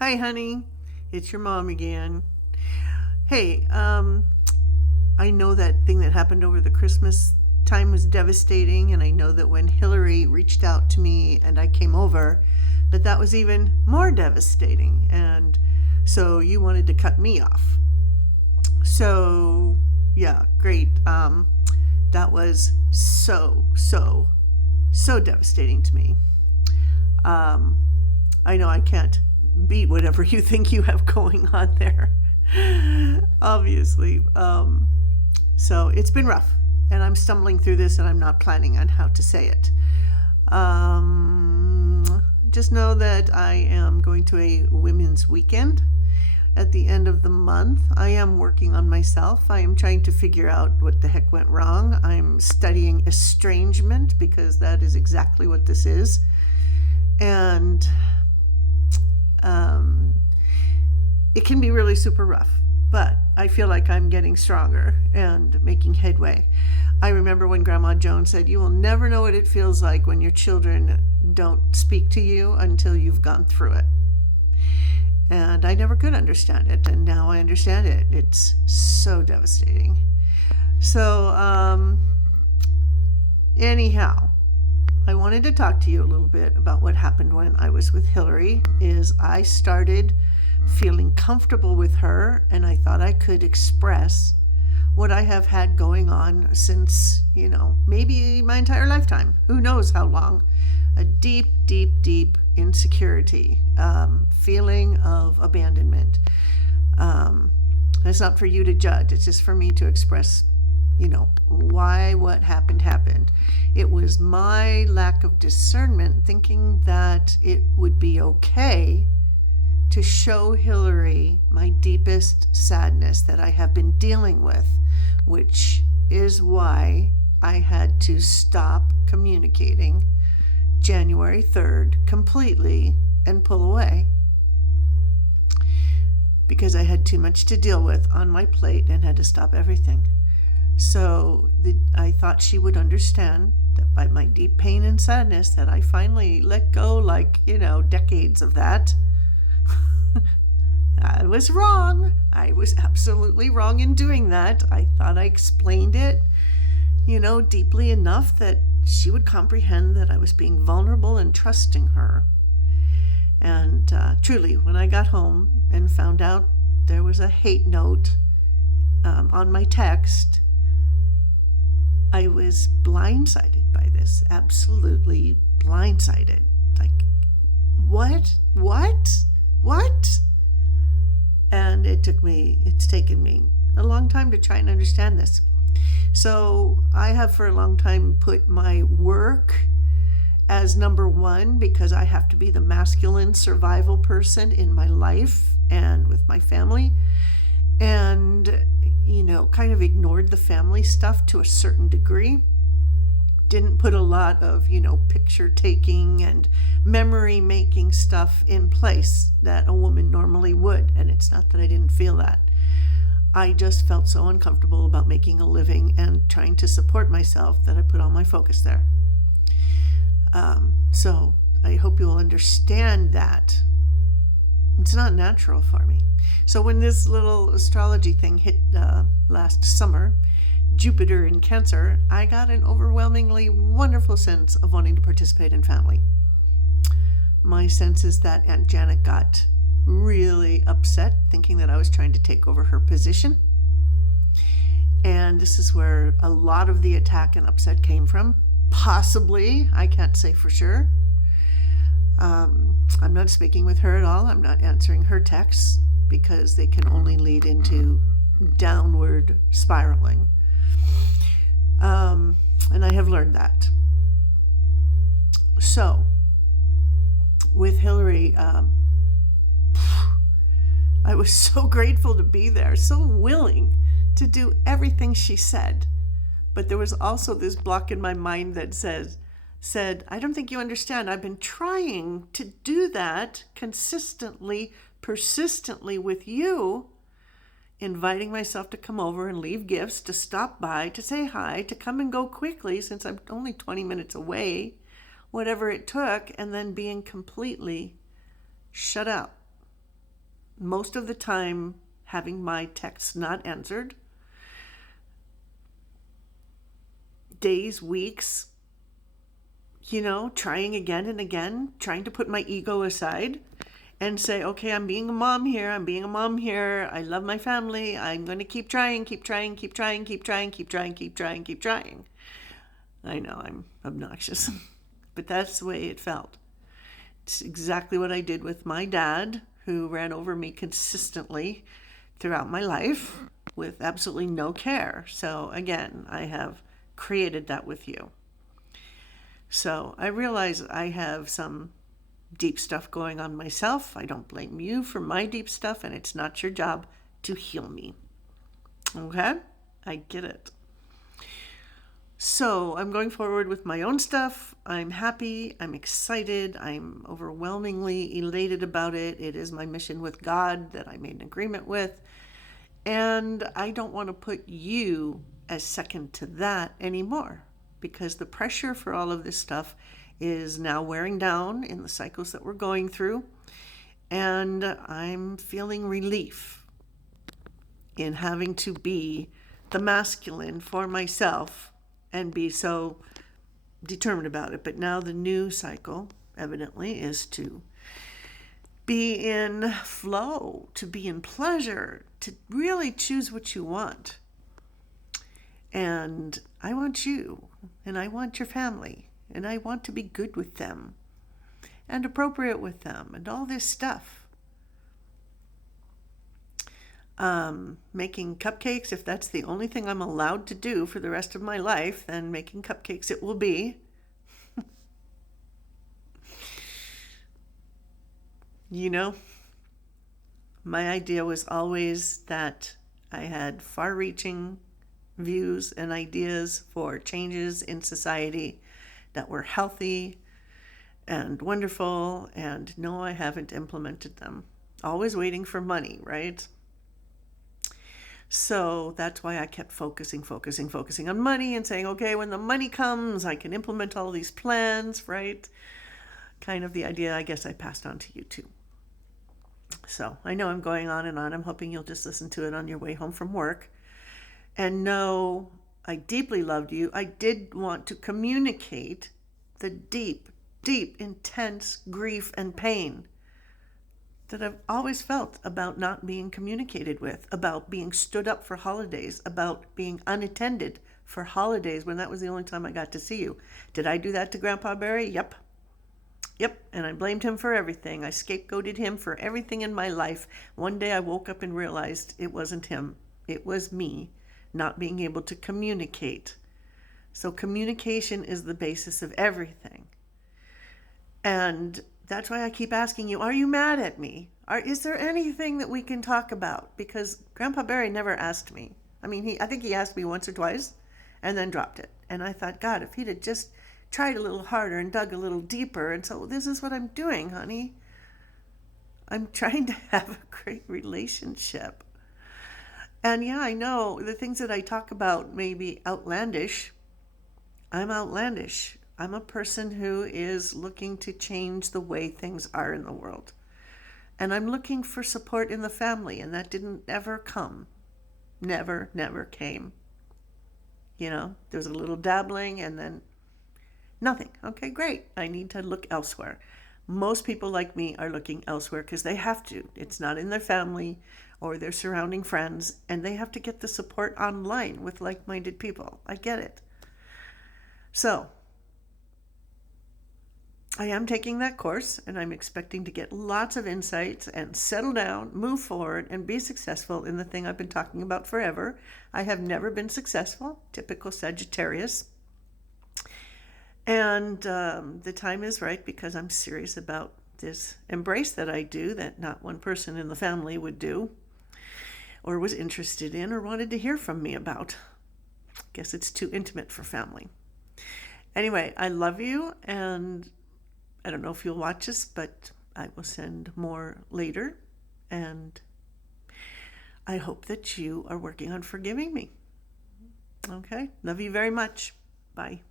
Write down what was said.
Hi, honey. It's your mom again. Hey, I know that thing that happened over the Christmas time was devastating, and I know that when Hillary reached out to me and I came over, that was even more devastating. And so you wanted to cut me off. So, yeah, great. That was so devastating to me. Um, I know I can't beat whatever you think you have going on there, obviously. So it's been rough, and I'm stumbling through this, and I'm not planning on how to say it. Just know that I am going to a women's weekend at the end of the month. I am working on myself. I am trying to figure out what the heck went wrong. I'm studying estrangement because that is exactly what this is. And um, it can be really super rough, but I feel like I'm getting stronger and making headway. I remember when Grandma Joan said, "You will never know what it feels like when your children don't speak to you until you've gone through it." And I never could understand it, and now I understand it. It's so devastating. So, anyhow, I wanted to talk to you a little bit about what happened when I was with Hillary. Is I started feeling comfortable with her, and I thought I could express what I have had going on since, maybe my entire lifetime. Who knows how long? A deep insecurity, feeling of abandonment. Um, it's not for you to judge. It's just for me to express, why what happened. It was my lack of discernment, thinking that it would be okay to show Hillary my deepest sadness that I have been dealing with, which is why I had to stop communicating January 3rd completely and pull away, because I had too much to deal with on my plate and had to stop everything. So I thought she would understand that by my deep pain and sadness that I finally let go, like, decades of that. I was wrong. I was absolutely wrong in doing that. I thought I explained it, deeply enough that she would comprehend that I was being vulnerable and trusting her. And truly, when I got home and found out there was a hate note on my text, I was blindsided by this, absolutely blindsided. Like, what? And it's taken me a long time to try and understand this. So I have for a long time put my work as number one, because I have to be the masculine survival person in my life and with my family. And, kind of ignored the family stuff to a certain degree. Didn't put a lot of, picture taking and memory making stuff in place that a woman normally would. And it's not that I didn't feel that. I just felt so uncomfortable about making a living and trying to support myself that I put all my focus there. So I hope you will understand that. It's not natural for me. So when this little astrology thing hit last summer, Jupiter in Cancer, I got an overwhelmingly wonderful sense of wanting to participate in family. My sense is that Aunt Janet got really upset, thinking that I was trying to take over her position. And this is where a lot of the attack and upset came from. Possibly, I can't say for sure. I'm not speaking with her at all. I'm not answering her texts because they can only lead into downward spiraling. And I have learned that. So, with Hillary, I was so grateful to be there, so willing to do everything she said. But there was also this block in my mind that said, "I don't think you understand. I've been trying to do that consistently, persistently with you, inviting myself to come over and leave gifts, to stop by, to say hi, to come and go quickly since I'm only 20 minutes away, whatever it took, and then being completely shut out." most of the time having my texts not answered, days, weeks, trying again and again, trying to put my ego aside and say, okay, I'm being a mom here. I love my family. I'm going to keep trying. I know I'm obnoxious, but that's the way it felt. It's exactly what I did with my dad, who ran over me consistently throughout my life with absolutely no care. So again, I have created that with you. So I realize I have some deep stuff going on myself. I don't blame you for my deep stuff, and it's not your job to heal me. Okay? I get it. So I'm going forward with my own stuff. I'm happy. I'm excited. I'm overwhelmingly elated about it. It is my mission with God that I made an agreement with. And I don't want to put you as second to that anymore, because the pressure for all of this stuff is now wearing down in the cycles that we're going through. And I'm feeling relief in having to be the masculine for myself and be so determined about it. But now the new cycle, evidently, is to be in flow, to be in pleasure, to really choose what you want. And I want you, and I want your family, and I want to be good with them and appropriate with them and all this stuff. Making cupcakes, if that's the only thing I'm allowed to do for the rest of my life, then making cupcakes it will be. My idea was always that I had far-reaching views and ideas for changes in society that were healthy and wonderful, and no, I haven't implemented them. Always waiting for money, right? So that's why I kept focusing on money and saying, okay, when the money comes, I can implement all these plans, right? Kind of the idea I guess I passed on to you too. So I know I'm going on and on. I'm hoping you'll just listen to it on your way home from work. And know I deeply loved you. I did want to communicate the deep, intense grief and pain that I've always felt about not being communicated with, about being stood up for holidays, about being unattended for holidays when that was the only time I got to see you. Did I do that to Grandpa Barry? Yep. And I blamed him for everything. I scapegoated him for everything in my life. One day I woke up and realized it wasn't him. It was me not being able to communicate. So communication is the basis of everything. And that's why I keep asking you, are you mad at me? Is there anything that we can talk about? Because Grandpa Barry never asked me. I think he asked me once or twice and then dropped it. And I thought, God, if he'd have just tried a little harder and dug a little deeper. And so this is what I'm doing, honey. I'm trying to have a great relationship. And yeah, I know the things that I talk about may be outlandish. I'm outlandish. I'm a person who is looking to change the way things are in the world. And I'm looking for support in the family, and that didn't ever come. Never came. There's a little dabbling and then nothing. Okay, great. I need to look elsewhere. Most people like me are looking elsewhere because they have to. It's not in their family or their surrounding friends, and they have to get the support online with like-minded people. I get it. So I am taking that course, and I'm expecting to get lots of insights and settle down, move forward, and be successful in the thing I've been talking about forever. I have never been successful, typical Sagittarius. And the time is right because I'm serious about this embrace that I do that not one person in the family would do or was interested in or wanted to hear from me about. I guess it's too intimate for family. Anyway, I love you, and I don't know if you'll watch this, but I will send more later. And I hope that you are working on forgiving me. Okay? Love you very much. Bye.